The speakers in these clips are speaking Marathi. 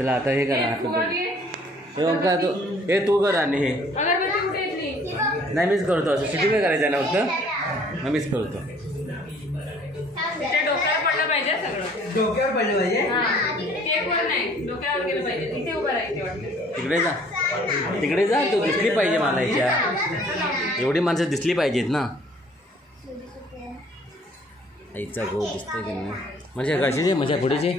चला आता हे करा. हे ओंकार तू कर आणि हे नाही मीच करतो. असं सिटी काय करायचं ना फक्त मग मीच करतो. डोक्यावर पडलं पाहिजे सगळं. डोक्यावर पडलं पाहिजे. केकवर नाही डोक्यावर गेलं पाहिजे. इथे उभं राहायचं वाटतं. तिकडे जा तू दिसली पाहिजे मला. याच्या एवढी माणसं दिसली पाहिजेत ना. आईचा गो दिसतोय की नाही म्हणजे कशीचे म्हणजे पुढेचे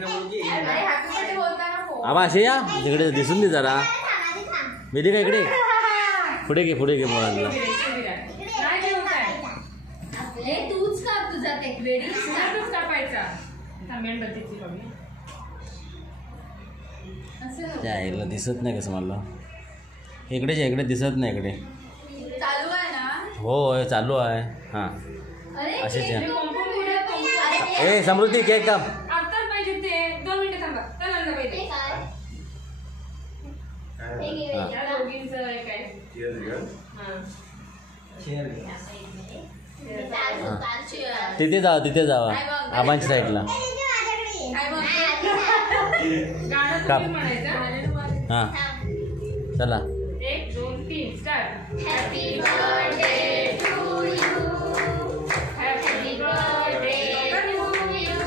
आबा असे या तिकडे दिसून दे जरा. वेदी का इकडे पुढे घे मुलांना. त्या दिसत नाही कसं मला. इकडे दिसत नाही. इकडे हो चालू आहे. हां असेच ए समृद्धी केक का पाहिजे ते 2 मिनिटं थांबा. तिथे जावा आबांच्या साईडला. हां चला 1 2 3 स्टार्ट.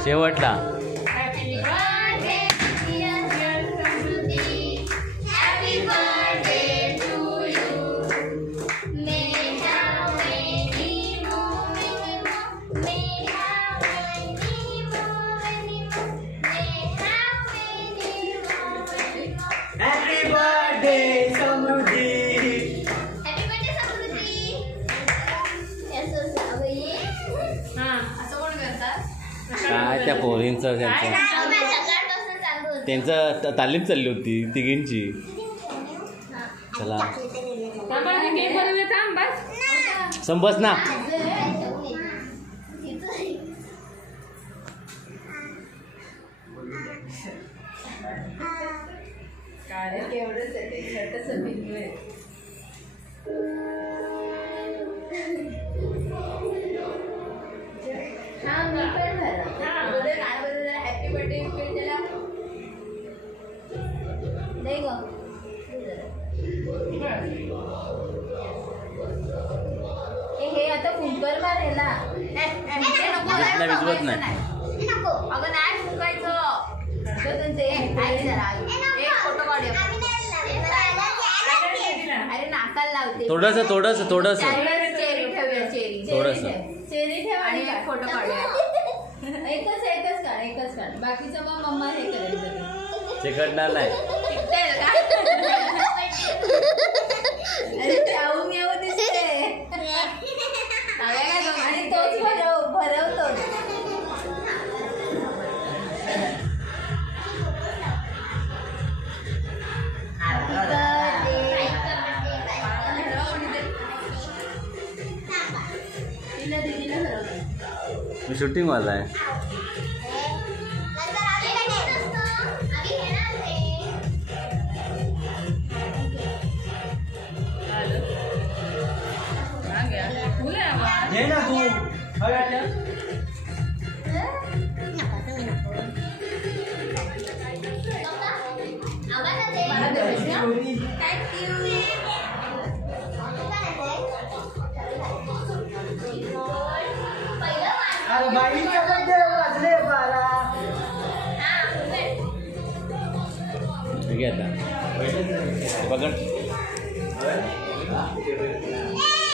शेवटला काय त्या पोरींचं त्यांचं तालीम चालली होती तिघींची. चला संबस ना. हे आता कुंकर मारेला विजवत नाही. अगं नाही फुकायचं. फोटो काढूया. अरे नाकाला लावते. थोडस चेरी ठेवूया. चेरी ठेव आणि फोटो काढूया. एकच काढ बाकीचं मग मम्मा हे करेल. चिकटणार नाही. अरे त्याहून येऊ दिसते आणि तोच भरवतो. मी शूटिंग वाला आहे. ना तू आता पकड